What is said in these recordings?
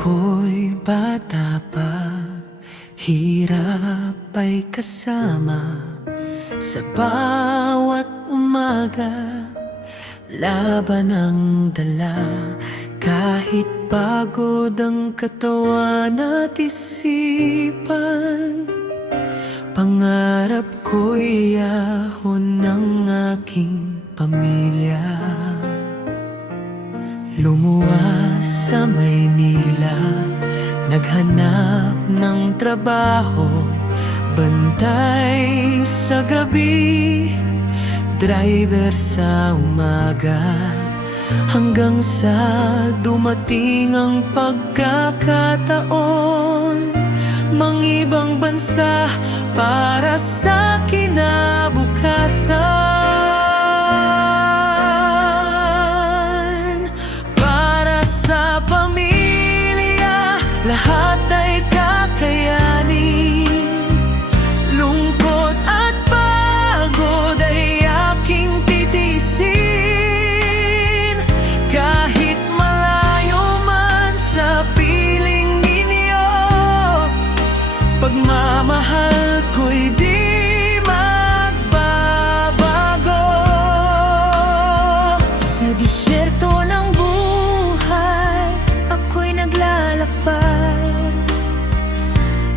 ako'y bata pa, hirap ay kasama sa bawat umaga. Laban ang dala, kahit pagod ang katawan at isipan. Pangarap ko'y ahon ng aking pamilya. Lumuwas sa Maynila, naghanap ng trabaho, bantay sa gabi, driver sa umaga, hanggang sa dumating ang pagkakataon, mangibang bansa para sa kinabukasan. Para sa pamilya, lahat ay kakayanin. Lungkot at pagod ay aking titiisin. Kahit malayo man sa piling ninyo, pagmamahal ko'y di magbabago. Sa disyerto ng buhay, ako'y naglalakbay.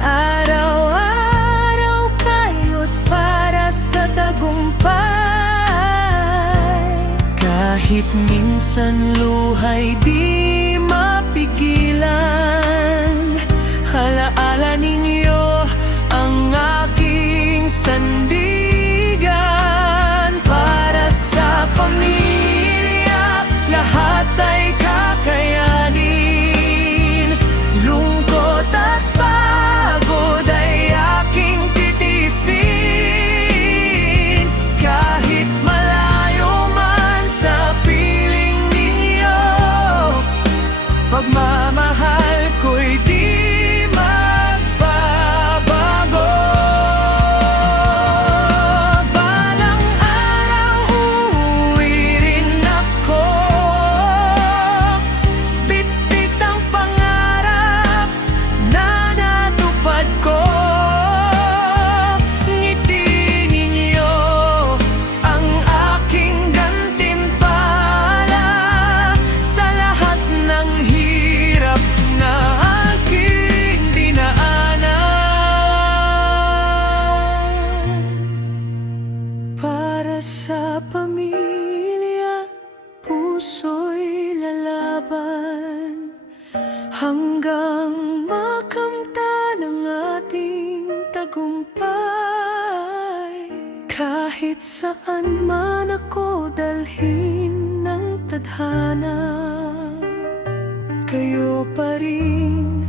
Araw-araw kayo't para sa tagumpay. Kahit minsan luhay di mapigilan, alaala ninyo ang aking sandigan. Para sa pamilya, lahat ay kakayanin. Lungkot at pagod ay aking titiisin. Kahit malayo man sa piling ninyo, pagmamahal ko'y di magbabago. Balang araw uuwi rin ako, bitbit ang pangarap na natupad ko. Ngiti ninyo ang aking gantimpala sa lahat ng hirap na aking dinaanan. Para sa pamilya, puso'y lalaban hanggang makamtan ang ating tagumpay. Kahit saan man ako dalhin ng tadhana, kayo pa rin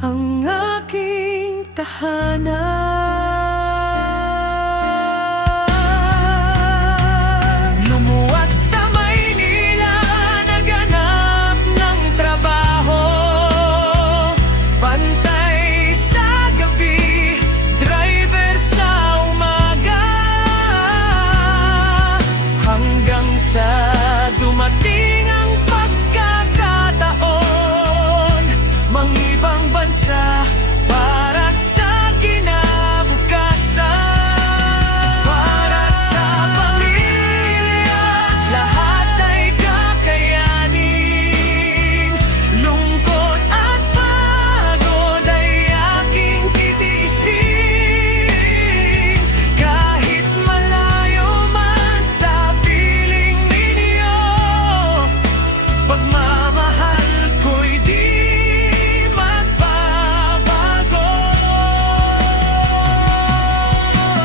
ang aking tahanan. Lumuwas sa Maynila, naghanap ng trabaho, bantay sa gabi, driver sa umaga, hanggang sa dumating ang pagkakataon, mangibang bansa para sa kinabukasan. Para sa pamilya, lahat ay kakayanin. Lungkot at pagod ay aking titiisin. Kahit malayo man sa piling ninyo, pagmamahal ko'y di magbabago.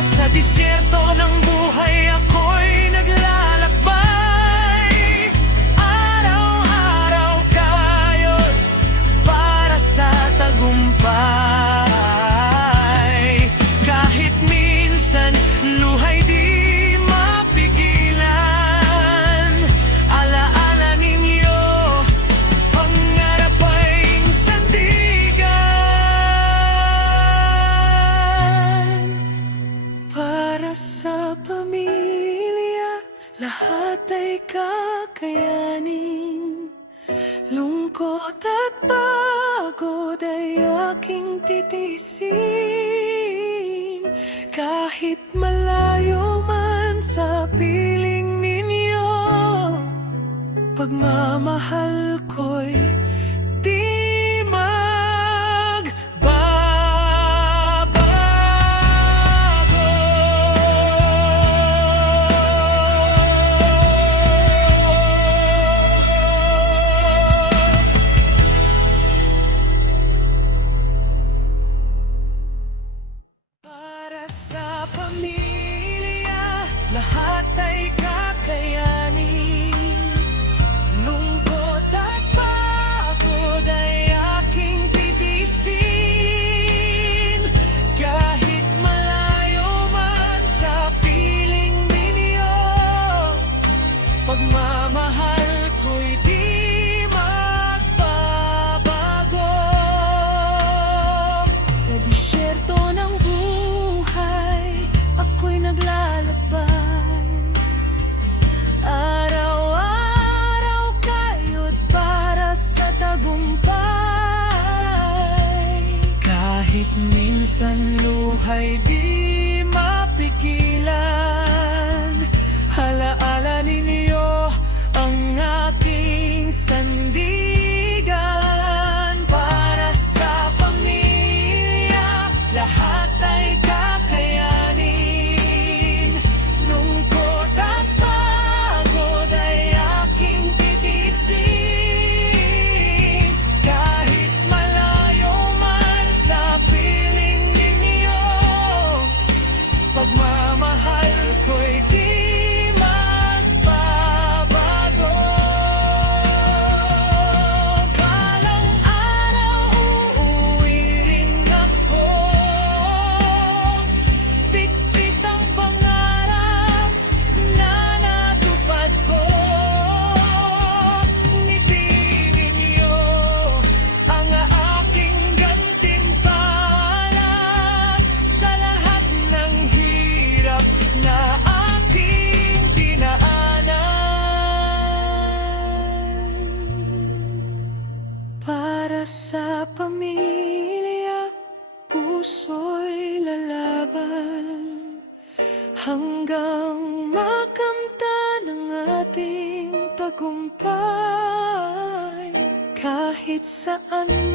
Sa disyerto ng buhay, ako'y naglalakbay. Araw-araw kayo't para sa tagumpay. Kahit minsan luhay di mapigilan, alaala ninyo pangarap ay sandigan. Para sa pamilya, lahat ay kakayanin. Lungkot at pagod pagod ay aking titiisin. Kahit malayo man sa piling ninyo, pagmamahal ko'y di magbabago. Para sa pamilya, lahat ay kakayanin. Lungkot at pagod ay aking titiisin. Kahit malayo man sa piling ninyo, pagmamahal ko'y di magbabago. Sa disyerto ng buhay, ako'y naglalakbay. Araw-araw kayo't para sa tagumpay. Kahit minsan luhay di mapigilan, alaala ninyo ang aking sandigan. Para sa pamilya, lahat ay kakayanin. Lungkot at pagod ay aking titiisin. Kahit malayo man sa piling ninyo, pagmamahal ko'y di magbabago. Balang araw uuwi rin ako, pitpit ang pangarap na natupad ko. Ngiti ninyo ang aking gantimpala sa lahat ng hirap na aking dinaanan. Para sa pamilya, puso'y lalaban hanggang makamtan ang ating tagumpay. Kahit saan